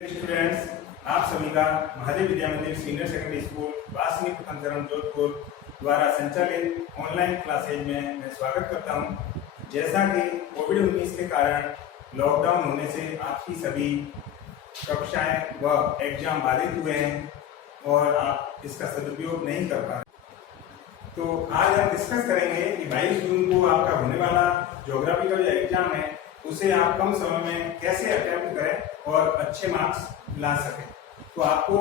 Students, आप सभी का महादेव विद्या मंदिर सीनियर सेकेंडरी स्कूल वासनी प्रथम चरण जोधपुर द्वारा संचालित ऑनलाइन क्लासेज में मैं स्वागत करता हूं। जैसा कि कोविड-19 के कारण लॉकडाउन होने से आपकी सभी कक्षाएं व एग्जाम बाधित हुए हैं और आप इसका सदुपयोग नहीं कर पा रहे। तो आज हम डिस्कस करेंगे कि 22 जून को आपका होने वाला ज्योग्राफी का जो एग्जाम है उसे आप कम समय में कैसे अटेम्प्ट करें और अच्छे मार्क्स ला सकें। तो आपको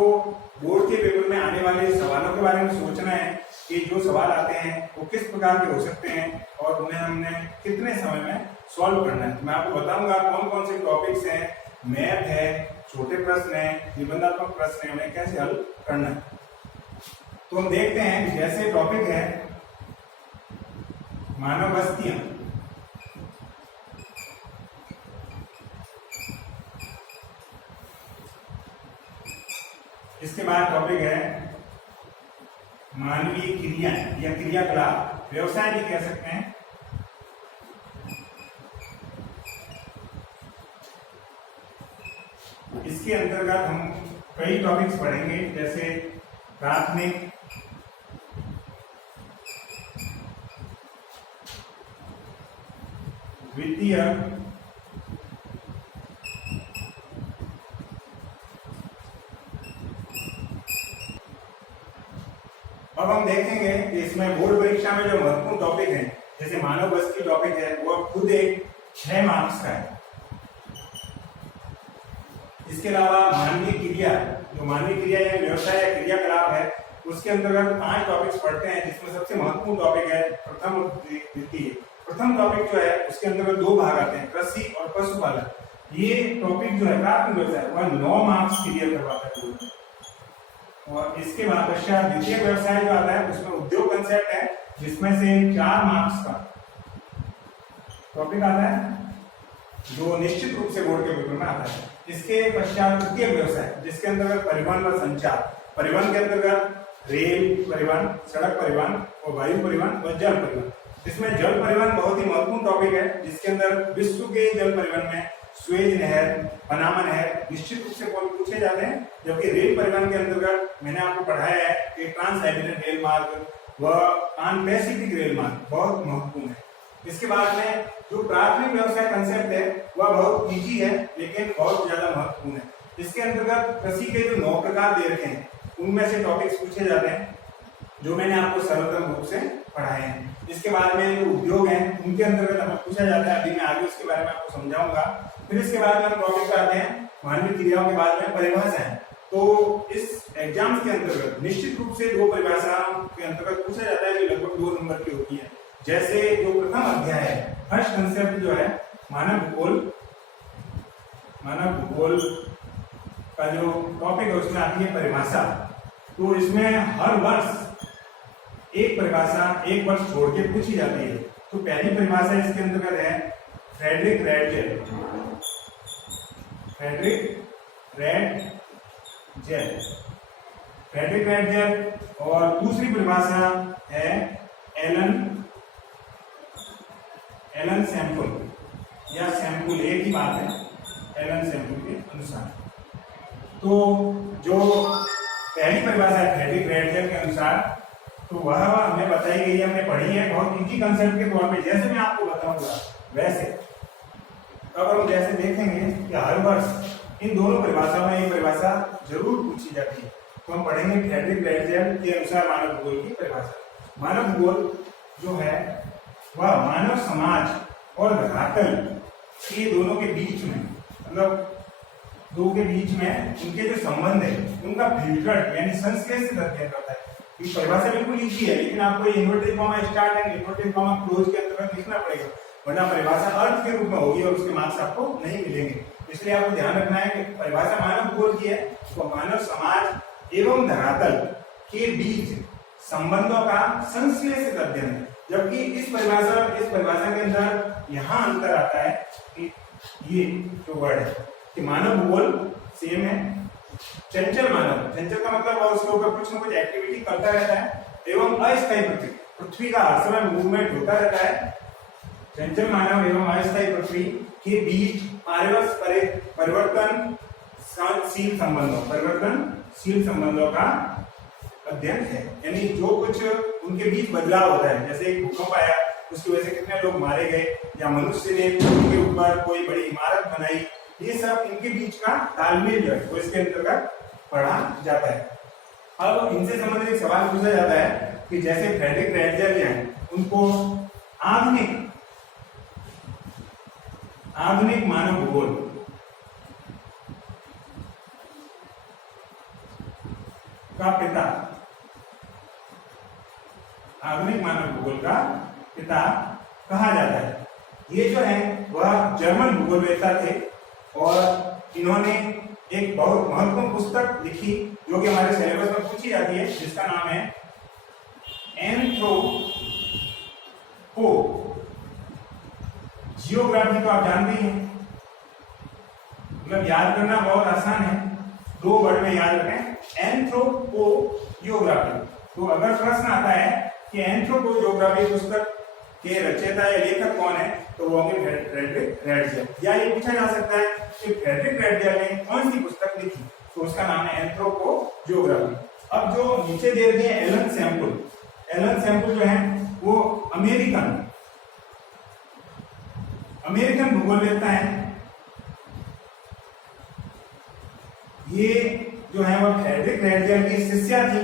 बोर्ड के पेपर में आने वाले सवालों के बारे में सोचना है कि जो सवाल आते हैं वो किस प्रकार के हो सकते हैं और उन्हें हमने कितने समय में सॉल्व करना है। मैं आपको बताऊंगा कौन कौन से टॉपिक्स हैं, मैप है, छोटे प्रश्न है, निबंधात्मक प्रश्न है, उन्हें कैसे हल करना है। तो हम देखते हैं, जैसे टॉपिक है मानव बस्तियां। इसके बाद टॉपिक है मानवीय क्रिया या क्रियाकलाप, व्यवसाय भी कह सकते हैं। इसके अंतर्गत हम कई टॉपिक्स पढ़ेंगे, जैसे प्राथमिक, द्वितीय, अब हम देखेंगे कि इसमें बोर्ड परीक्षा में जो महत्वपूर्ण टॉपिक है, जैसे मानव बस्ती टॉपिक है, वो खुद एक 6 मार्क्स का है। इसके अलावा मानवीय क्रिया, जो मानवीय क्रिया या व्यवसाय या क्रियाकलाप है, उसके अंतर्गत 5 टॉपिक्स पढ़ते हैं, जिसमें सबसे महत्वपूर्ण टॉपिक है प्रथम और द्वितीय। प्रथम टॉपिक जो है उसके अंतर्गत 2 भाग आते हैं, कृषि और पशुपालन। ये टॉपिक जो है प्राथमिक व्यवसाय वह 9 मार्क्स क्लियर करवाता है। और इसके बाद पश्चात द्वितीय व्यवसाय जो आता है उसमें उद्योग कंसेप्ट है, जिसमें से 4 मार्क्स का टॉपिक आता है, जो निश्चित रूप से बोर्ड के पेपर में आता है। इसके पश्चात तृतीय व्यवसाय, जिसके अंतर्गत परिवहन व संचार, परिवहन के अंतर्गत रेल परिवहन, सड़क परिवहन और वायु परिवहन व जल परिवहन। इसमें जल परिवहन बहुत ही महत्वपूर्ण टॉपिक है, जिसके अंदर विश्व के जल परिवहन में स्वेज नहर, पनामा नहर निश्चित रूप से पूछे जाते हैं। जबकि रेल परिवहन के अंतर्गत मैंने आपको पढ़ाया है कि ट्रांस साइबेरियन रेल मार्ग व ट्रांस पैसिफिक रेल मार्ग बहुत महत्वपूर्ण है। इसके बाद में जो प्राथमिक व्यवसाय कंसेप्ट है वह बहुत इजी है, लेकिन बहुत ज्यादा महत्वपूर्ण है। इसके अंतर्गत कृषि के जो 9 प्रकार दे रखे हैं उनमें से टॉपिक्स पूछे जाते हैं, जो मैंने आपको सरलतम रूप से पढ़ाए हैं। इसके बाद में जो उद्योग हैं उनके अंतर्गत हमें पूछा जाता है, अभी मैं आगे उसके बारे में आपको समझाऊंगा। फिर इसके बाद में हम टॉपिक आते हैं मानवीय क्रियाओं के बाद में परिभाषाएं। तो इस एग्जाम्स के अंतर्गत निश्चित रूप से 2 परिभाषाओं के अंतर्गत पूछा जाता है, जो लगभग 2 नंबर की होती है। जैसे जो प्रथम अध्याय है, फर्स्ट कंसेप्ट जो है मानव भूगोल का जो टॉपिक है उसमें आती है परिभाषा। तो इसमें हर वर्ष एक परिभाषा एक वर्ष छोड़ के पूछी जाती है। तो पहली परिभाषा इसके अंतर्गत है फ्रेडरिक रैडजेल। और दूसरी परिभाषा है एलन सैम्पल या सैम्पल, एक ही बात है, एलन सैम्पल के अनुसार। तो जो पहली परिभाषा है फ्रेडरिक रैडजेल के अनुसार, तो वह हमें बताई गई है, हमने पढ़ी है बहुत इजी कंसेप्ट के तौर पे, जैसे मैं आपको बताऊंगा वैसे। अब हम जैसे देखेंगे कि हर वर्ष इन दोनों परिभाषाओं में एक परिभाषा जरूर पूछी जाती है। तो हम पढ़ेंगे फ्रेडरिक रैडजेल के अनुसार मानव भूगोल की परिभाषा। मानव भूगोल जो है वह मानव समाज और धरातल के दोनों के बीच में, मतलब दो के बीच में उनके जो संबंध है उनका फिल्टर यानी संश्लेषित अध्ययन करता है। ये परिभाषा बिल्कुल इजी है, लेकिन आपको inverted comma start and inverted comma close के अंतर्गत लिखना पड़ेगा, वरना परिभाषा अर्थ के रूप में होगी और उसके मार्क्स आपको नहीं मिलेंगे। इसलिए आपको ध्यान रखना है कि परिभाषा मानव भूगोल की है, तो मानव समाज एवं धरातल के बीच संबंधों का संश्लेषित अध्ययन है। जबकि इस परिभाषा के अंदर यहाँ अंतर आता है कि ये जो वर्ड है कि मानव भूगोल सेम है, चंचल का मतलब उसके ऊपर कुछ न कुछ एक्टिविटी करता रहता है, एवं अस्थायी पृथ्वी का हर समय मूवमेंट होता रहता है। चंचल मानव एवं अस्थायी पृथ्वी के बीच परिवर्तन परिवर्तनशील संबंधों, परिवर्तनशील संबंधों का अध्ययन है। यानी जो कुछ उनके बीच बदलाव होता है, जैसे एक भूकंप आया, उसकी वजह से कितने लोग मारे गए, या मनुष्य ने पृथ्वी के ऊपर कोई बड़ी इमारत बनाई, ये सब इनके बीच का तालमेल जो है वो इसके अंतर्गत पढ़ा जाता है। अब इनसे संबंधित एक सवाल पूछा जाता है कि जैसे फ्रेडरिक रैटजर जो हैं, उनको आधुनिक मानव भूगोल का पिता, आधुनिक मानव भूगोल का पिता कहा जाता है। ये जो है वह जर्मन भूगोलवेत्ता थे और इन्होंने एक बहुत महत्वपूर्ण पुस्तक लिखी जो कि हमारे सिलेबस में पूछी जाती है, जिसका नाम है एंथ्रोपो जियोग्राफी। तो आप जानते ही हैं, मतलब याद करना बहुत आसान है, 2 वर्ड में याद रखें, एंथ्रोपो जियोग्राफी। तो अगर प्रश्न आता है कि एंथ्रोपो जियोग्राफी पुस्तक के रचयिता या लेखक कौन है, तो वो होंगे फ्रेडरिक रैटजर। या ये पूछा जा सकता है कि फ्रेडरिक रैटजर ने कौन सी पुस्तक लिखी, तो उसका नाम है एंथ्रोपो जियोग्राफी। अब जो नीचे दे दिए एलन सैम्पल, एलन सैम्पल जो है वो अमेरिकन भूगोलवेत्ता है। ये जो है वो फ्रेडरिक रैटजर की शिष्या थी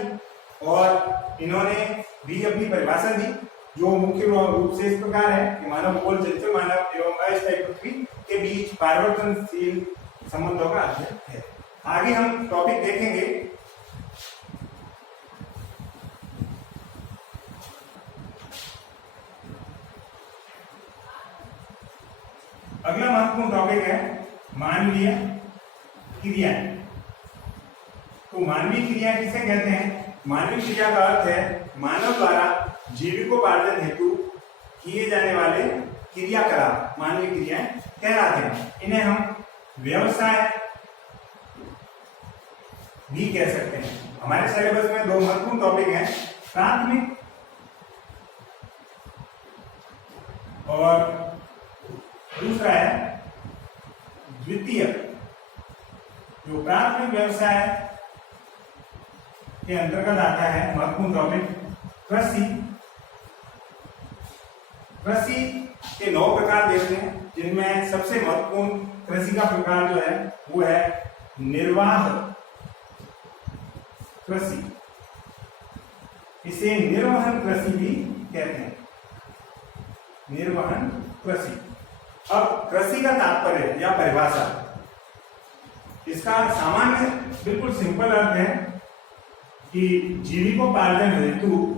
और इन्होंने भी अपनी परिभाषा दी जो मुख्य रूप से इस प्रकार है कि मानव भूगोल चलते मानव एवं अस्थायी पृथ्वी के बीच परिवर्तनशील संबंधों का अध्ययन है। आगे हम टॉपिक देखेंगे अगला महत्वपूर्ण टॉपिक है मानवीय क्रिया। तो मानवीय क्रिया किसे कहते हैं? मानवीय क्रिया का अर्थ है मानव द्वारा जीविकोपार्जन हेतु किए जाने वाले क्रियाकलाप मानवीय क्रियाएं कहलाते हैं। इन्हें हम व्यवसाय भी कह सकते हैं। हमारे सिलेबस में 2 महत्वपूर्ण टॉपिक हैं, प्राथमिक और दूसरा है द्वितीय। जो प्राथमिक व्यवसाय के अंतर्गत आता है महत्वपूर्ण टॉपिक कृषि। कृषि के 9 प्रकार देते हैं, जिनमें सबसे महत्वपूर्ण कृषि का प्रकार जो है वो है निर्वाह कृषि। इसे निर्वहन कृषि भी कहते हैं, निर्वहन कृषि। अब कृषि का तात्पर्य या परिभाषा, इसका सामान्य बिल्कुल सिंपल अर्थ है कि जीविकोपार्जन हेतु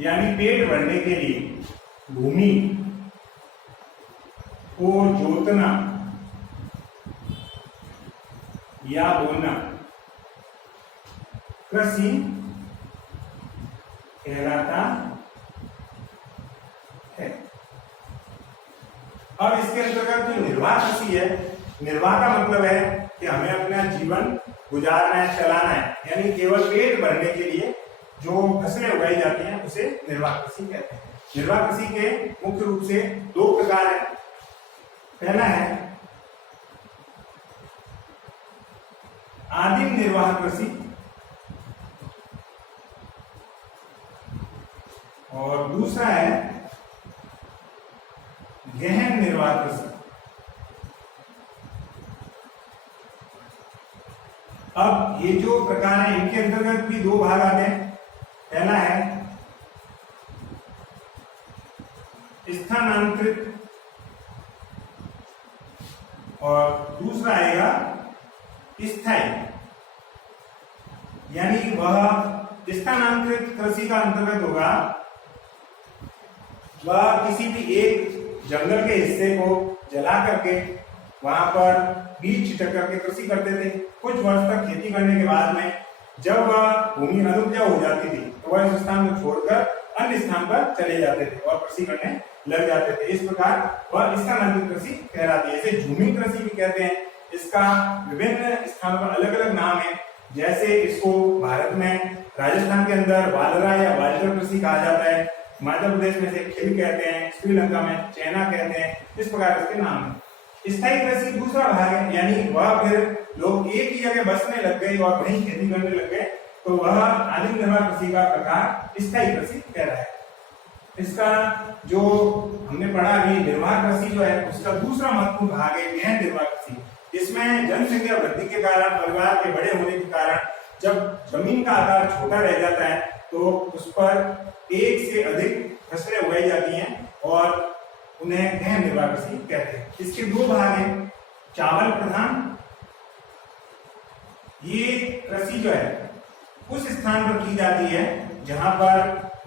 यानी पेट भरने के लिए भूमि को जोतना या बोना कृषि कहलाता है। अब इसके अंतर्गत जो निर्वाह कृषि है, निर्वाह का मतलब है कि हमें अपना जीवन गुजारना है, चलाना है, यानी केवल पेट भरने के लिए जो फसलें उगाई जाती हैं उसे निर्वाह कृषि कहते हैं। निर्वाह कृषि के मुख्य रूप से 2 प्रकार हैं। पहला है आदिम निर्वाह कृषि और दूसरा है गहन निर्वाह कृषि। अब ये जो प्रकार है इनके अंतर्गत भी 2 भाग आते हैं। पहला है स्थानांतरित और दूसरा आएगा स्थायी। यानी वह स्थानांतरित कृषि का अंतर्गत होगा, वह किसी भी एक जंगल के हिस्से को जला करके वहां पर बीज छिटक करके कृषि करते थे। कुछ वर्ष तक खेती करने के बाद में जब वह भूमि अनुपजाऊ हो जाती थी तो वह इस स्थान को छोड़कर अन्य स्थान पर चले जाते थे और कृषि करने लग जाते थे। इस प्रकार वह स्थानांतरित कृषि कहलाती है। इसे झूमिंग कृषि भी कहते हैं। इसका विभिन्न स्थानों पर अलग अलग नाम है। जैसे इसको भारत में राजस्थान के अंदर वालरा या वाल्टर कृषि कहा जाता है, हिमाचल प्रदेश में से खिल कहते हैं, श्रीलंका में चैना कहते हैं, इस प्रकार इसके नाम है। स्थायी कृषि दूसरा भाग है, यानी वह फिर लोग एक ही जगह बसने लग गए और वहीं खेती करने लग गए, तो वह आदिम निर्वाह कृषि का प्रकार स्थायी कृषि कहलाता है। इसका जो हमने पढ़ा अभी निर्वाह कृषि जो है उसका दूसरा महत्वपूर्ण भाग है गहन निर्वाह कृषि। इसमें जनसंख्या वृद्धि के कारण, परिवार के बड़े होने के कारण जब जमीन का आकार छोटा रह जाता है तो उस पर एक से अधिक फसलें उगाई जाती हैं और उन्हें गहन निर्वाह कृषि कहते हैं। इसके दो भाग हैं, चावल प्रधान, ये कृषि जो है उस स्थान पर की जाती है जहां पर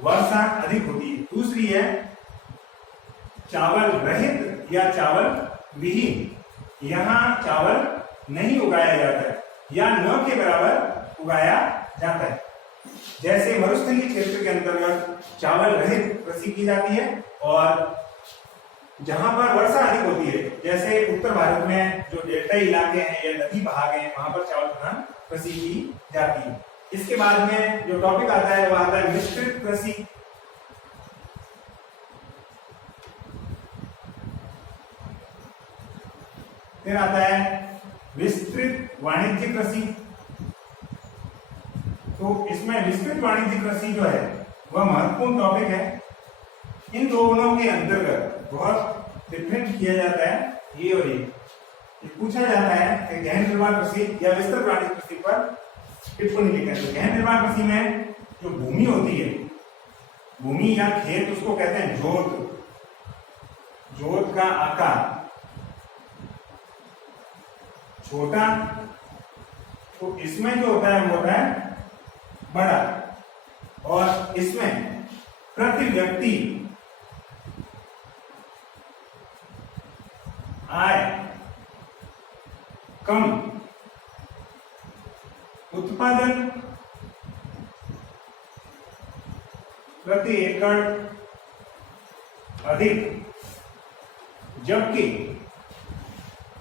वर्षा अधिक होती है। दूसरी है चावल रहित या चावल विहीन, यहाँ चावल नहीं उगाया जाता है या न के बराबर उगाया जाता है। जैसे मरुस्थलीय क्षेत्र के अंतर्गत चावल रहित कृषि की जाती है और जहां पर वर्षा अधिक होती है, जैसे उत्तर भारत में जो डेल्टाई इलाके हैं या नदी भाग हैं, वहां पर चावल प्रधान कृषि की जाती है। इसके बाद में जो टॉपिक आता है वह आता है मिश्रित कृषि। फिर आता है विस्तृत वाणिज्यिक कृषि। तो इसमें विस्तृत वाणिज्यिक कृषि जो है वह महत्वपूर्ण टॉपिक है। इन दोनों के अंतर्गत बहुत डिफरेंट किया जाता है ये और ये पूछा जाता है कि गहन निर्वाह कृषि या विस्तृत वाणिज्यिक कृषि पर टिप्पणी लिखें। तो गहन निर्वाह कृषि में जो भूमि होती है, भूमि या खेत, उसको कहते हैं जोत। जोत का आकार छोटा, तो इसमें जो होता है वो होता है बड़ा, और इसमें प्रति व्यक्ति आय कम, उत्पादन प्रति एकड़ अधिक, जबकि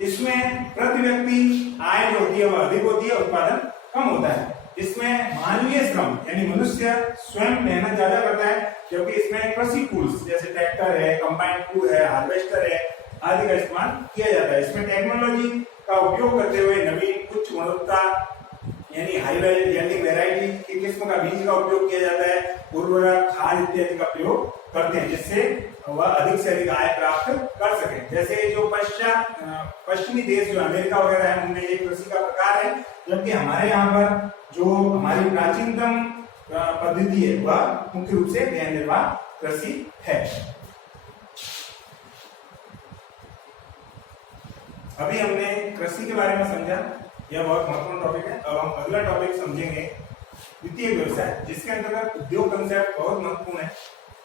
इसमें प्रति व्यक्ति आय जो होती है वह अधिक होती है, उत्पादन कम होता है। इसमें मानवीय श्रम यानी मनुष्य स्वयं मेहनत ज्यादा करता है, क्योंकि इसमें कृषि टूल्स जैसे ट्रैक्टर है, कंबाइन टूल है, हार्वेस्टर है आदि का इस्तेमाल किया जाता है। इसमें टेक्नोलॉजी का उपयोग करते हुए नवीन उच्च गुणवत्ता यानी हाई यील्डिंग वैरायटी की किस्म का बीज का उपयोग किया जाता है, उर्वरक, खाद इत्यादि का प्रयोग करते हैं, जिससे वह अधिक से अधिक आय प्राप्त कर सके। जैसे जो पश्चिमी देश जो अमेरिका वगैरह है उनमें ये कृषि का प्रकार है, जबकि हमारे यहाँ पर जो हमारी प्राचीनतम पद्धति है वह मुख्य रूप से गहन निर्वाह कृषि है। अभी हमने कृषि के बारे में समझा, यह बहुत महत्वपूर्ण टॉपिक है। अब हम अगला टॉपिक समझेंगे वित्तीय व्यवसाय, जिसके अंतर्गत उद्योग कंसेप्ट बहुत महत्वपूर्ण है।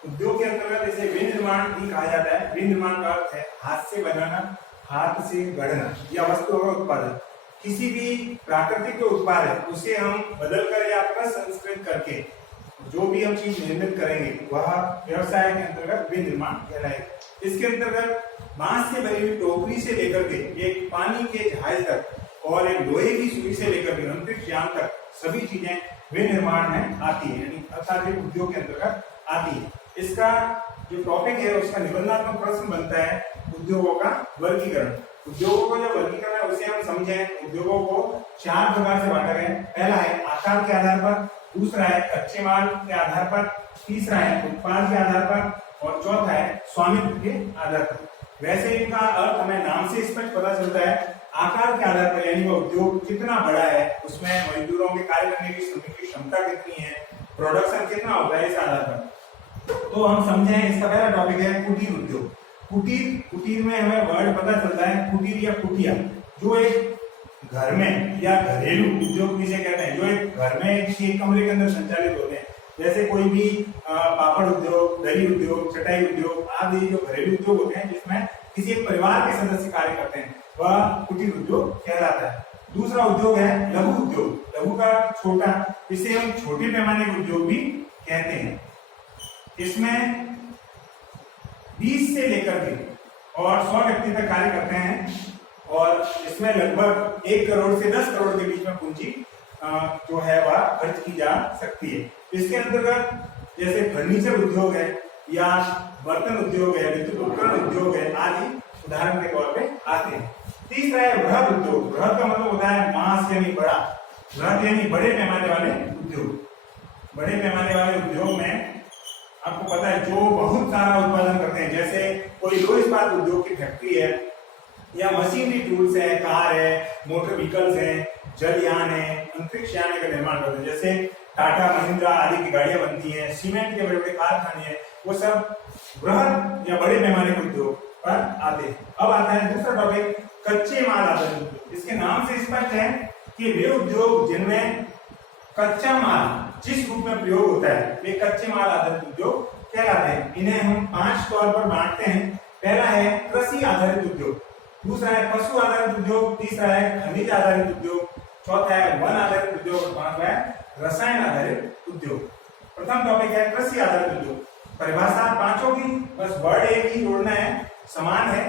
उद्योग के अंतर्गत इसे विनिर्माण भी कहा जाता है। विनिर्माण का अर्थ है हाथ से बनाना, हाथ से गढ़ना या वस्तुओं का उत्पादन। किसी भी प्राकृतिक जो उत्पाद है उसे हम बदल कर या प्रसंस्कृत करके जो भी हम चीज निर्मित करेंगे वह व्यवसाय के अंतर्गत विनिर्माण कहलाएगा। इसके अंतर्गत बांस से बनी हुई टोकरी से लेकर के एक पानी के जहाज तक और एक लोहे की सुई से लेकर के अंतरिक्ष यान तक सभी चीजें विनिर्माण में आती है, यानी अर्थात उद्योग के अंतर्गत आती है। इसका जो टॉपिक है उसका निबंधात्मक प्रश्न बनता है उद्योगों का वर्गीकरण। उद्योगों का जो वर्गीकरण है उसे हम समझें। उद्योगों को 4 प्रकार से बांटा गया है। पहला है आकार के आधार पर, दूसरा है कच्चे माल के आधार पर, तीसरा है उत्पाद के आधार पर और चौथा है स्वामित्व के आधार पर। वैसे इनका अर्थ हमें नाम से स्पष्ट पता चलता है। आकार के आधार पर यानी वो उद्योग कितना बड़ा है, उसमें मजदूरों के कार्य करने की श्रमिक की क्षमता कितनी है, प्रोडक्शन कितना होता है, इस आधार पर। तो हम समझें इसका पहला टॉपिक है कुटीर उद्योग। कुटीर में हमें वर्ड पता चलता है कुटीर या कुटिया, जो एक घर में या घरेलू उद्योग जिसे कहते हैं, जो एक घर में एक कमरे के अंदर संचालित होते हैं। जैसे कोई भी पापड़ उद्योग, दही उद्योग, चटाई उद्योग आदि जो घरेलू उद्योग होते हैं जिसमें किसी एक परिवार के सदस्य कार्य करते हैं वह कुटीर उद्योग कहलाता है। दूसरा उद्योग है लघु उद्योग। लघु का छोटा, इसे हम छोटे पैमाने के उद्योग भी कहते हैं। इसमें 20 से लेकर के और 100 व्यक्ति तक कार्य करते हैं और इसमें लगभग 1 करोड़ से 10 करोड़ के बीच में पूंजी जो है वह खर्च की जा सकती है। इसके अंतर्गत जैसे फर्नीचर उद्योग है, या बर्तन उद्योग है, विद्युत उपकरण उद्योग है आदि उदाहरण के तौर पे आते हैं। तीसरा है बृहद उद्योग। बृहद का मतलब होता है मास यानी बड़ा, बृहद यानी बड़े पैमाने वाले उद्योग। बड़े पैमाने वाले उद्योग में आपको पता है जो बहुत सारा उत्पादन करते हैं, जैसे कोई लो इस्पात उद्योग की फैक्ट्री है या मशीनरी टूल्स है, कार है, मोटर व्हीकल्स है, जलयान है, अंतरिक्ष यान का निर्माण करते हैं, जैसे टाटा महिंद्रा आदि की गाड़ियां बनती हैं, सीमेंट के बड़े बड़े कारखाने हैं, वो सब बृहद या बड़े पैमाने के उद्योग पर आते हैं। अब आता है दूसरा टॉपिक, कच्चे माल आधारित उद्योग। इसके नाम से स्पष्ट है कि वे उद्योग जिनमें कच्चा माल जिस रूप में प्रयोग होता है वे कच्चे माल आधारित उद्योग कहलाते हैं। इन्हें हम 5 तौर पर बांटते हैं। पहला है कृषि आधारित उद्योग, दूसरा है पशु आधारित उद्योग, तीसरा है खनिज आधारित उद्योग, चौथा है वन आधारित उद्योग और पांचवा है रसायन आधारित उद्योग। प्रथम टॉपिक है कृषि आधारित उद्योग। परिभाषा पांचों की बस वर्ड एक ही जोड़ना है, समान है।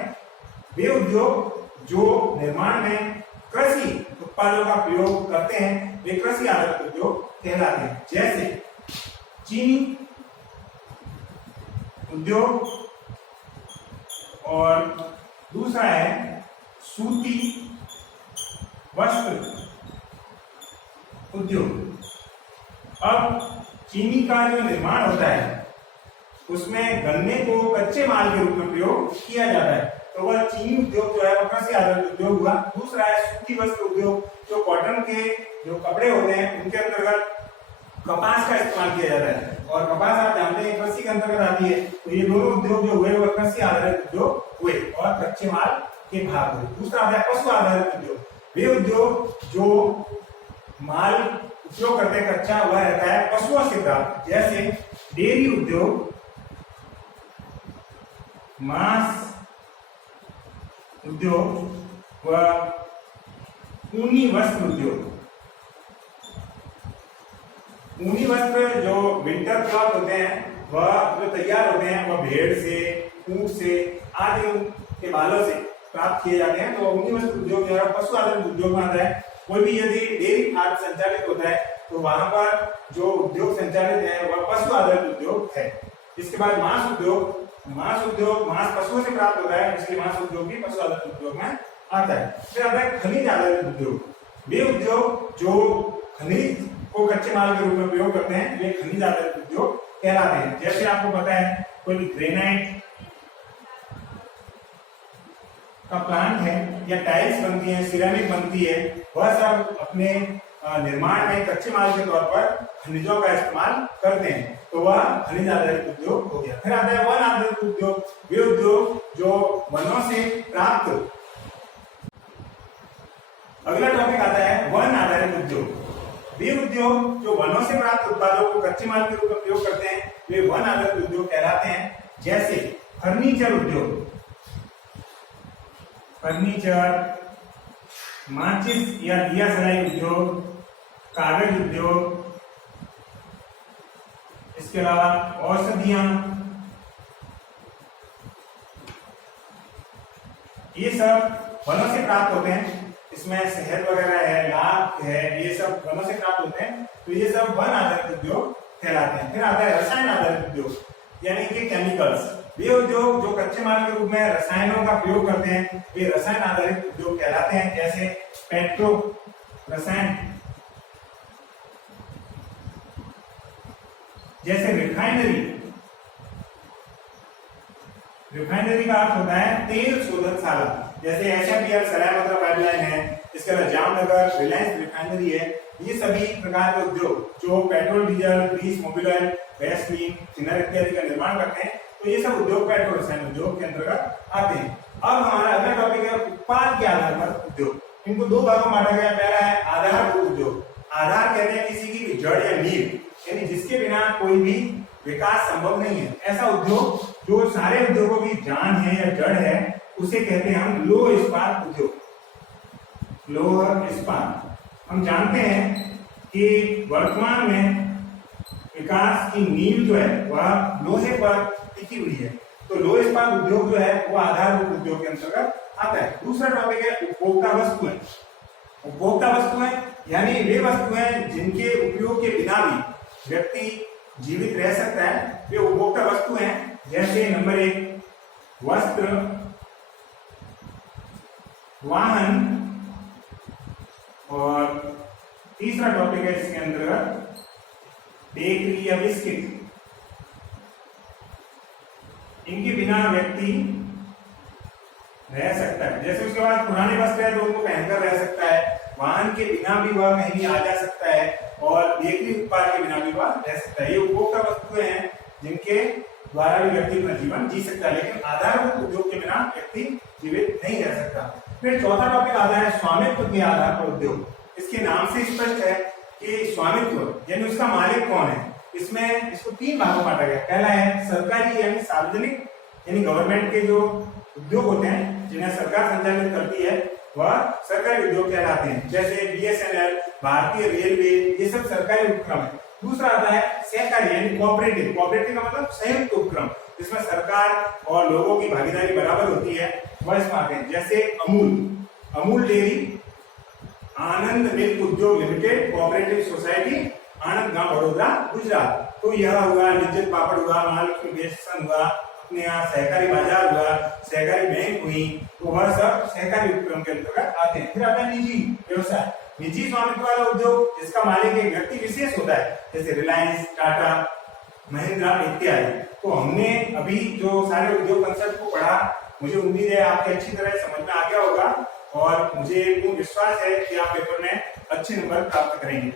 वे उद्योग जो निर्माण में कृषि उत्पादों का प्रयोग करते हैं वे कृषि आधारित उद्योग कहलाते हैं, जैसे चीनी उद्योग और दूसरा है सूती वस्त्र उद्योग। अब चीनी का जो निर्माण होता है उसमें गन्ने को कच्चे माल के रूप में प्रयोग किया जाता है, तो वह चीनी उद्योग जो है वह कृषि आधारित उद्योग हुआ। दूसरा है सूती वस्त्र उद्योग, जो कॉटन के जो कपड़े होते हैं उनके अंतर्गत कपास का इस्तेमाल किया जाता है, और कपास आप जानते हैं कृषि के अंतर्गत आती है, तो ये दोनों उद्योग जो हुए वह कृषि आधारित उद्योग हुए और कच्चे माल के भाग हुए। दूसरा आता है पशु आधारित उद्योग। वे उद्योग जो माल उपयोग करते हैं कच्चा वह रहता है पशुओं से प्राप्त, जैसे डेयरी उद्योग, मांस उद्योग व ऊनी वस्त्र उद्योग। ऊनी वस्त्र जो विंटर क्लॉथ होते हैं वह जो तैयार होते हैं वह भेड़ से, ऊंट से आदि के बालों से प्राप्त किए जाते हैं, तो ऊनी वस्त्र उद्योग जो है पशु आधारित उद्योग में आता है। कोई भी यदि डेयरी फार्म संचालित होता है तो वहां पर जो उद्योग संचालित है वह पशु आधारित उद्योग है। इसके बाद मांस उद्योग। मांस उद्योग मांस पशुओं से प्राप्त होता है, इसलिए मांस उद्योग भी पशु आधारित उद्योग में आता है। फिर आता है खनिज आधारित उद्योग। वे उद्योग जो खनिज को कच्चे माल के रूप में प्रयोग करते हैं वे खनिज आधारित उद्योग कहलाते हैं। जैसे आपको पता है कोई ग्रेनाइट का प्लांट है या टाइल्स बनती है, सिरेमिक बनती है, वह सब अपने निर्माण में कच्चे माल के तौर पर खनिजों का इस्तेमाल करते हैं, तो वह खनिज आधारित उद्योग हो गया। फिर आता है वन आधारित उद्योग। वे उद्योग जो वनों से प्राप्त, अगला टॉपिक आता है वन आधारित उद्योग। वे उद्योग जो वनों से प्राप्त उत्पादों को कच्चे माल के रूप में प्रयोग करते हैं वे वन आधारित उद्योग कहलाते हैं, जैसे फर्नीचर उद्योग, फर्नीचर, माचिस या दिया सलाई उद्योग, कागज उद्योग, इसके अलावा औषधियां, ये सब वनों से प्राप्त होते हैं। इसमें शहद वगैरह है, लाख है, ये सब वनों से प्राप्त होते हैं, तो ये सब वन आधारित उद्योग कहलाते हैं। फिर आता है रसायन आधारित उद्योग, यानी कि केमिकल्स। वे उद्योग जो कच्चे माल के रूप में रसायनों का प्रयोग करते हैं वे रसायन आधारित उद्योग कहलाते हैं, जैसे पेट्रो रसायन, जैसे रिफाइनरी। रिफाइनरी का अर्थ होता है तेल शोधनशाला, जैसे एचएमपीएल सरायमतरा पाइपलाइन है, इसके अलावा जामनगर रिलायंस रिफाइनरी है। ये सभी प्रकार के उद्योग जो petrol, diesel, grease, Mobil oil, Vaseline, thinner इत्यादि का निर्माण करते हैं, तो ये सब उद्योग पेट्रो रसायन उद्योग के अंतर्गत आते हैं। अब हमारा अगला टॉपिक है उत्पाद के आधार पर उद्योग। इनको दो भागों में बांटा गया। पहला है आधारभूत उद्योग। आधार कहते हैं किसी की भी जड़ या नींव, यानी जिसके बिना कोई भी विकास संभव नहीं है। ऐसा उद्योग जो सारे उद्योगों की जान है या जड़ है उसे कहते हैं हम लौह इस्पात उद्योग। लौह इस्पात, हम जानते हैं कि वर्तमान में विकास की नींव जो है वह लोहे पर टिकी हुई है, तो लौह इस्पात उद्योग जो है वो आधारभूत उद्योग के अंतर्गत आता है। दूसरा टॉपिक है उपभोक्ता वस्तुएं। उपभोक्ता वस्तुएं यानी वे वस्तुएं जिनके उपयोग के बिना भी व्यक्ति जीवित रह सकता है, वे उपभोक्ता वस्तुएं हैं। जैसे नंबर 1 वस्त्र, वाहन, और तीसरा टॉपिक है इसके अंतर्गत बेकरी या बिस्किट। इनके बिना व्यक्ति रह सकता है। जैसे उसके बाद पुराने वस्त्र है तो उनको पहनकर रह सकता है, वाहन के बिना भी वह कहीं आ जा सकता है, और बेकरी उत्पाद के बिना भी वह रह सकता है। ये उपभोक्ता वस्तुएं हैं जिनके द्वारा भी व्यक्ति अपना जीवन जी सकता है, लेकिन आधारभूत उद्योग के बिना व्यक्ति जीवित नहीं रह सकता। फिर चौथा टॉपिक आता है स्वामित्व के आधार पर उद्योग। इसके नाम से स्पष्ट है कि स्वामित्व यानी उसका मालिक कौन है। इसमें इसको 3 भागों में बांटा गया। पहला है सरकारी यानी सार्वजनिक, यानी गवर्नमेंट के जो उद्योग होते हैं जिन्हें सरकार संचालित करती है वह सरकारी उद्योग कहलाते हैं, जैसे बीएसएनएल, भारतीय रेलवे, ये सब सरकारी उपक्रम है। दूसरा आता है सहकारी यानी कोऑपरेटिव। कोऑपरेटिव का मतलब संयुक्त उपक्रम, जिसमें सरकार और लोगों की भागीदारी बराबर होती है, वह इसमें आते हैं। जैसे अमूल डेयरी, आनंद मिल्क उद्योग लिमिटेड कोऑपरेटिव सोसाइटी, आनंद गांव बड़ोदरा गुजरात। तो यह हुआ निश्चित पापड़ हुआ, महालक्ष्मी बेसन हुआ, अपने यहाँ सहकारी बाजार हुआ, सहकारी बैंक हुई, तो वह सब सहकारी उपक्रम के अंतर्गत आते हैं। फिर आता है निजी व्यवसाय, निजी स्वामित्व वाला उद्योग जिसका मालिक एक व्यक्ति विशेष होता है, जैसे रिलायंस, टाटा, महिंद्रा इत्यादि। तो हमने अभी जो सारे उद्योग कंसेप्ट को पढ़ा, मुझे उम्मीद है आपके अच्छी तरह समझ में आ गया होगा, और मुझे पूर्ण विश्वास है कि आप पेपर में अच्छे नंबर प्राप्त करेंगे।